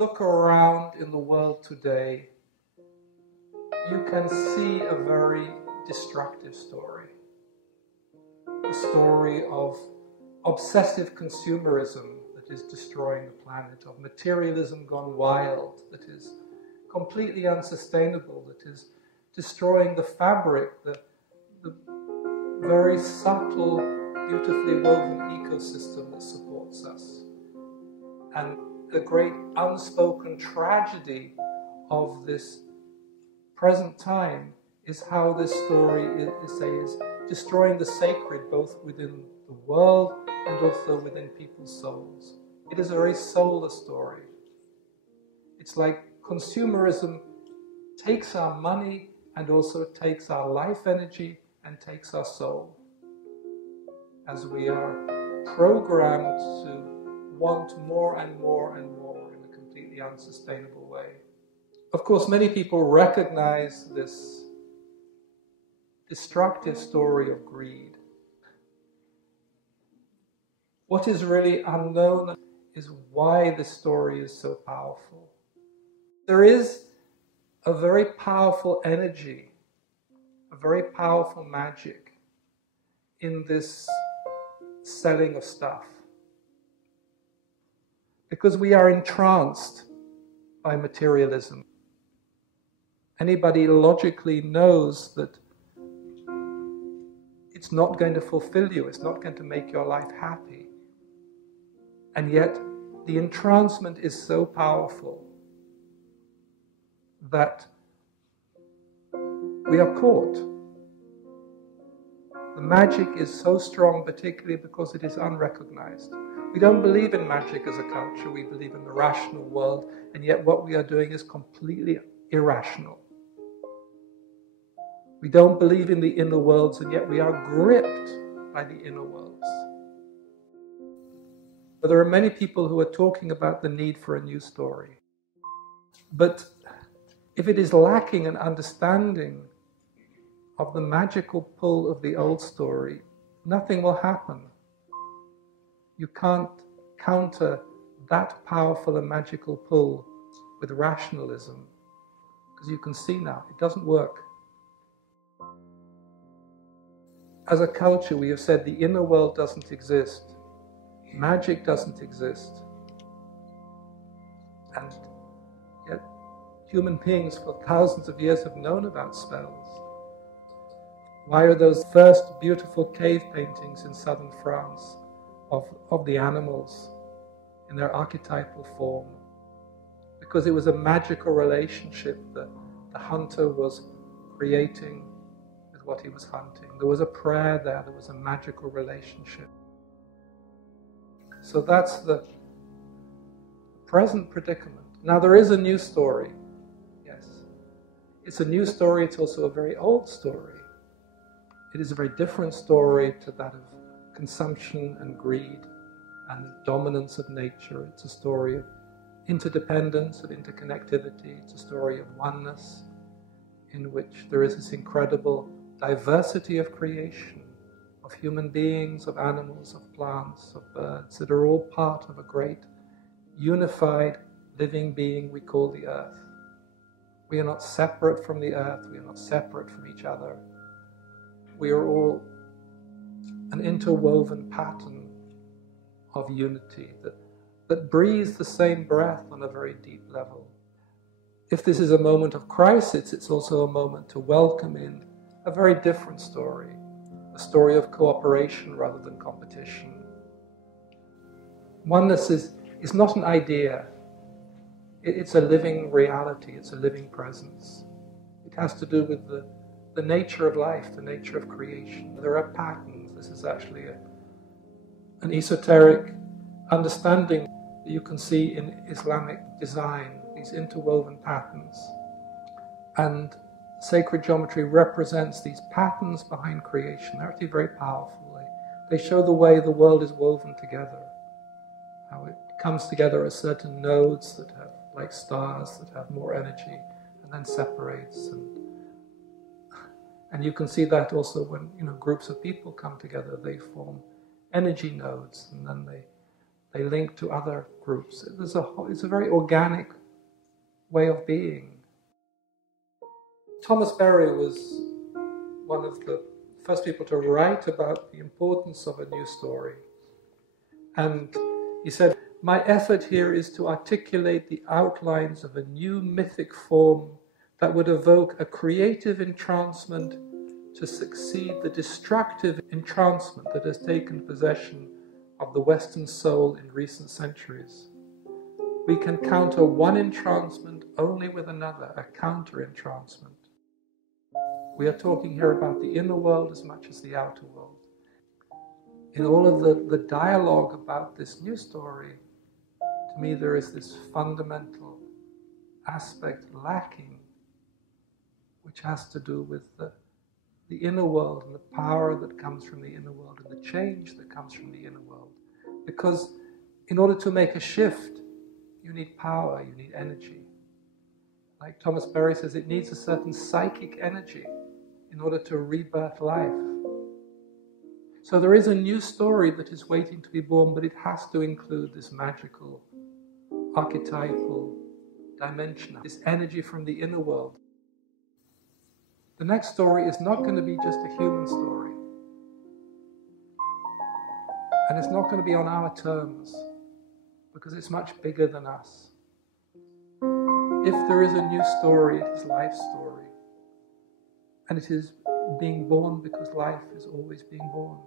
look around in the world today, you can see a very destructive story. A story of obsessive consumerism that is destroying the planet, of materialism gone wild, that is completely unsustainable, that is destroying the fabric, the very subtle, beautifully woven ecosystem that supports us. And the great unspoken tragedy of this present time is how this story is destroying the sacred both within the world and also within people's souls. It is a very soulless story. It's like consumerism takes our money and also takes our life energy and takes our soul, as we are programmed to want more and more and more in a completely unsustainable way. Of course, many people recognize this destructive story of greed. What is really unknown is why this story is so powerful. There is a very powerful energy, a very powerful magic in this selling of stuff. Because we are entranced by materialism. Anybody logically knows that it's not going to fulfill you, it's not going to make your life happy. And yet, the entrancement is so powerful that we are caught. The magic is so strong, particularly because it is unrecognized. We don't believe in magic as a culture, we believe in the rational world, and yet what we are doing is completely irrational. We don't believe in the inner worlds, and yet we are gripped by the inner worlds. But there are many people who are talking about the need for a new story. But if it is lacking an understanding of the magical pull of the old story, nothing will happen. You can't counter that powerful and magical pull with rationalism, because you can see now, it doesn't work. As a culture, we have said the inner world doesn't exist. Magic doesn't exist. And yet, human beings for thousands of years have known about spells. Why are those first beautiful cave paintings in southern France of the animals in their archetypal form? Because it was a magical relationship that the hunter was creating with what he was hunting. There was a prayer there was a magical relationship. So that's the present predicament. Now there is a new story, yes. It's a new story, it's also a very old story. It is a very different story to that of consumption and greed and dominance of nature. It's a story of interdependence, of interconnectivity. It's a story of oneness in which there is this incredible diversity of creation, of human beings, of animals, of plants, of birds, that are all part of a great unified living being we call the earth. We are not separate from the earth, we are not separate from each other. We are all an interwoven pattern of unity that breathes the same breath on a very deep level. If this is a moment of crisis, it's also a moment to welcome in a very different story, a story of cooperation rather than competition. Oneness is not an idea, it's a living reality, it's a living presence. It has to do with the nature of life, the nature of creation. There are patterns. This is actually an esoteric understanding that you can see in Islamic design, these interwoven patterns. And sacred geometry represents these patterns behind creation. They're actually very powerful. They show the way the world is woven together, how it comes together as certain nodes that have, like stars, that have more energy, and then separates. And you can see that also when groups of people come together, they form energy nodes, and then They link to other groups. It's a very organic way of being. Thomas Berry was one of the first people to write about the importance of a new story. And he said, "My effort here is to articulate the outlines of a new mythic form that would evoke a creative entrancement to succeed the destructive entrancement that has taken possession of the Western soul in recent centuries. We can counter one entrancement only with another, a counter-entrancement." We are talking here about the inner world as much as the outer world. In all of the dialogue about this new story, to me there is this fundamental aspect lacking, which has to do with the inner world and the power that comes from the inner world and the change that comes from the inner world. Because in order to make a shift, you need power, you need energy. Like Thomas Berry says, it needs a certain psychic energy in order to rebirth life. So there is a new story that is waiting to be born, but it has to include this magical, archetypal dimension, this energy from the inner world. The next story is not going to be just a human story. And it's not going to be on our terms, because it's much bigger than us. If there is a new story, it is life's story. And it is being born because life is always being born.